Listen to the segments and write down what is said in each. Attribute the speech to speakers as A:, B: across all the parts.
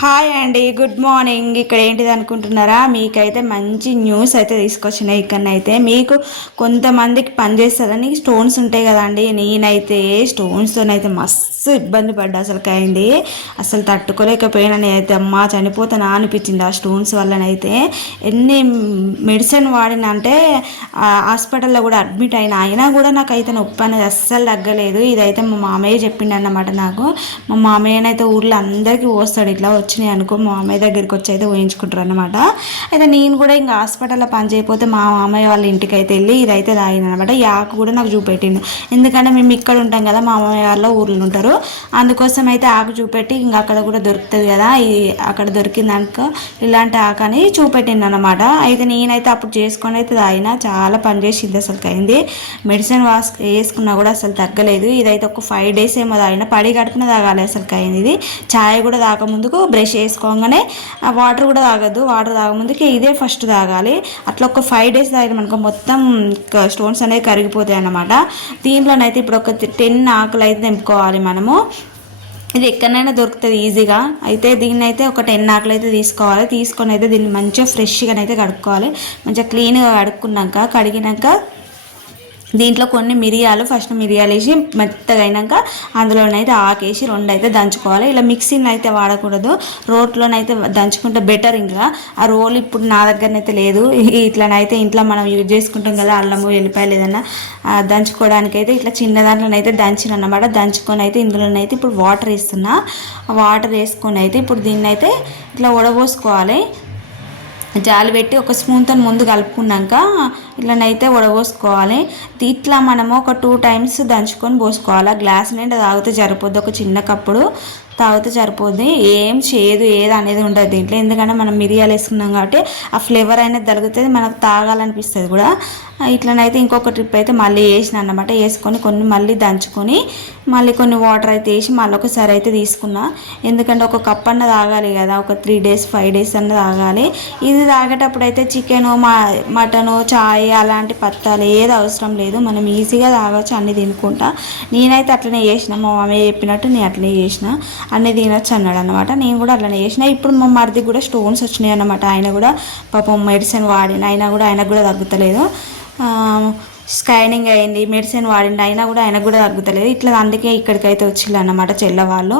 A: Hi అండి good morning. ఇక్కడ ఏంటిది అనుకుంటున్నారా? మీకైతే మంచి న్యూస్ అయితే తీసుకొచ్చినాయి ఇక్కడనైతే. మీకు కొంతమందికి పనిచేస్తారని స్టోన్స్ ఉంటాయి కదండి. నేనైతే స్టోన్స్తోనైతే మస్తు ఇబ్బంది పడ్డా అసలు కయండి అసలు తట్టుకోలేకపోయినా నేనైతే. అమ్మా చనిపోతానా అనిపించింది ఆ స్టోన్స్ వల్లనైతే. ఎన్ని మెడిసిన్ వాడినంటే హాస్పిటల్లో కూడా అడ్మిట్ అయినా అయినా కూడా నాకైతే నొప్పి అనేది అస్సలు తగ్గలేదు. ఇదైతే మా మామయ్య చెప్పిండు అన్నమాట నాకు. మా మామయ్యనైతే ఊర్లో అందరికీ పోస్తాడు ఇట్లా వచ్చినాయి అనుకో మా మామయ్య దగ్గరికి వచ్చి అయితే ఊహించుకుంటారు అనమాట అయితే నేను కూడా ఇంకా హాస్పిటల్లో పని చేయకపోతే మా మామయ్య వాళ్ళ ఇంటికి అయితే వెళ్ళి ఇదైతే తాగిన అనమాట ఈ ఆకు కూడా నాకు చూపెట్టిండు. ఎందుకంటే మేము ఇక్కడ ఉంటాం కదా మా మామయ్య వాళ్ళ ఊర్లో ఉంటారు. అందుకోసం అయితే ఆకు చూపెట్టి ఇంకా అక్కడ కూడా దొరుకుతుంది కదా ఈ అక్కడ దొరికిందనుకో ఇలాంటి ఆకు అని చూపెట్టిండు అనమాట అయితే నేనైతే అప్పుడు చేసుకొని అయితే తాగిన చాలా పని చేసింది అసలు అయింది. మెడిసిన్ వాస్ వేసుకున్నా కూడా అసలు తగ్గలేదు. ఇదైతే ఒక ఫైవ్ డేస్ ఏమో తాగిన పడి గడిపిన తాగాలి అసలు అయింది ఇది. ఛాయ్ కూడా తాగముందుకు బ్రష్ వేసుకోగానే వాటర్ కూడా తాగద్దు. వాటర్ తాగముందుకే ఇదే ఫస్ట్ తాగాలి. అట్లా ఒక ఫైవ్ డేస్ తాగినాం మొత్తం స్టోన్స్ అనేవి కరిగిపోతాయి అన్నమాట. దీంట్లోనైతే ఇప్పుడు ఒక టెన్ ఆకులు అయితే తెంపుకోవాలి మనము. ఇది ఎక్కడైనా దొరుకుతుంది ఈజీగా. అయితే దీన్ని అయితే ఒక టెన్ ఆకులు అయితే తీసుకోవాలి. తీసుకొని అయితే దీన్ని మంచిగా ఫ్రెష్గా అయితే కడుక్కోవాలి. మంచిగా క్లీన్గా కడుక్కున్నాక కడిగినాక దీంట్లో కొన్ని మిరియాలు ఫస్ట్ మిరియాలు వేసి మెత్తగా అందులోనైతే ఆకేసి రెండు అయితే దంచుకోవాలి. ఇలా మిక్సీని అయితే వాడకూడదు. రోట్లోనైతే దంచుకుంటే బెటర్ ఇంకా. ఆ రోల్ ఇప్పుడు నా దగ్గరనైతే లేదు. ఇట్లనైతే ఇంట్లో మనం యూజ్ చేసుకుంటాం కదా అల్లము వెల్లిపాయలు ఏదన్నా దంచుకోవడానికి అయితే ఇట్లా చిన్న దాంట్లోనైతే దంచిన అనమాట దంచుకొని అయితే ఇందులోనైతే ఇప్పుడు వాటర్ వేస్తున్నా. వాటర్ వేసుకొని అయితే ఇప్పుడు దీన్ని అయితే ఇట్లా ఉడబోసుకోవాలి జాలి పెట్టి ఒక స్పూన్తో ముందు కలుపుకున్నాక ఇట్లనైతే ఉడబోసుకోవాలి ఇట్లా మనము ఒక టూ టైమ్స్ దంచుకొని పోసుకోవాలి. గ్లాస్ నిండా తాగితే సరిపోద్ది. ఒక చిన్న కప్పుడు. తాగితే సరిపోద్ది. ఏం చేయదు ఏది అనేది ఉండదు దీంట్లో. ఎందుకంటే మనం మిరియాలు వేసుకున్నాం కాబట్టి ఆ ఫ్లేవర్ అనేది తగ్గుతుంది మనకు తాగాలనిపిస్తుంది కూడా. ఇట్లనైతే ఇంకొక ట్రిప్ అయితే మళ్ళీ వేసిన అనమాట వేసుకొని కొన్ని మళ్ళీ దంచుకొని మళ్ళీ కొన్ని వాటర్ అయితే వేసి మళ్ళీ ఒకసారి అయితే తీసుకున్నా. ఎందుకంటే ఒక కప్ అన్న తాగాలి కదా ఒక త్రీ డేస్ ఫైవ్ డేస్ అన్న తాగాలి. ఇది తాగేటప్పుడు అయితే చికెను మా మటను చాయ్ అలాంటి పత్తాలు ఏది అవసరం లేదు. మనం ఈజీగా తాగొచ్చు అన్ని తినుకుంటా. నేనైతే అట్లనే చేసిన మా మమ్మీ చెప్పినట్టు నేను అట్లనే చేసిన. అన్నీ తినొచ్చు అన్నాడు అనమాట నేను కూడా అట్లనే చేసిన. ఇప్పుడు మా మరిది కూడా స్టోన్స్ వచ్చినాయి అనమాట ఆయన కూడా పాపం మెడిసిన్ వాడిన అయినా కూడా ఆయనకు కూడా తగ్గుతలేదు. స్కానింగ్ అయింది మెడిసిన్ వాడింది అయినా కూడా ఆయనకు కూడా తగ్గుతలేదు. ఇట్లా అందుకే ఇక్కడికైతే వచ్చిళ్ళు అన్నమాట చెల్లవాళ్ళు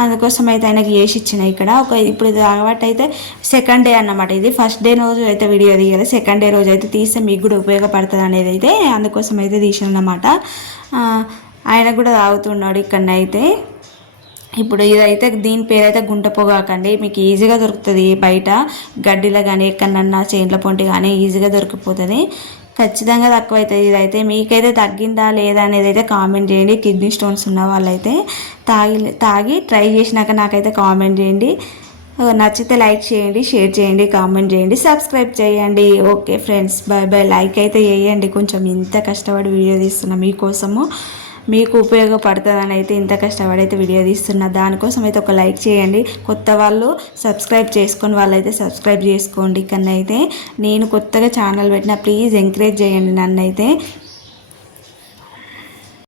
A: అందుకోసం అయితే ఆయనకి వేసి ఇచ్చిన ఇక్కడ. ఒక ఇప్పుడు ఇది కాబట్టి అయితే సెకండ్ డే అన్నమాట ఇది. ఫస్ట్ డే రోజు అయితే వీడియో తీయాలి. సెకండ్ డే రోజు అయితే తీస్తే మీకు కూడా ఉపయోగపడుతుంది అనేది అయితే అందుకోసం అయితే తీసాను అనమాట ఆయన కూడా తాగుతున్నాడు ఇక్కడనైతే. ఇప్పుడు ఇదైతే దీని పేరైతే గుంట పొగాకండి. మీకు ఈజీగా దొరుకుతుంది బయట. గడ్డిలో కానీ ఎక్కడన్నా చేన్ల పొంటి కానీ ఈజీగా దొరికిపోతుంది. ఖచ్చితంగా తక్కువ అవుతుంది ఇదైతే. మీకైతే తగ్గిందా లేదా అనేది అయితే కామెంట్ చేయండి. కిడ్నీ స్టోన్స్ ఉన్న వాళ్ళైతే తాగి తాగి ట్రై చేసినాక నాకైతే కామెంట్ చేయండి. నచ్చితే లైక్ చేయండి షేర్ చేయండి కామెంట్ చేయండి సబ్స్క్రైబ్ చేయండి. Okay friends bye bye like అయితే చేయండి. కొంచెం ఇంత కష్టపడి వీడియో తీస్తున్నా మీకోసము. మీకు ఉపయోగపడుతుందని అయితే ఇంత కష్టపడి అయితే వీడియో తీస్తున్నా. దానికోసం అయితే ఒక లైక్ చేయండి. కొత్త వాళ్ళు సబ్స్క్రైబ్ చేసుకొని వాళ్ళైతే సబ్స్క్రైబ్ చేసుకోండి. కన్నా అయితే నేను కొత్తగా ఛానల్ పెట్టిన ప్లీజ్ ఎంకరేజ్ చేయండి నన్ను అయితే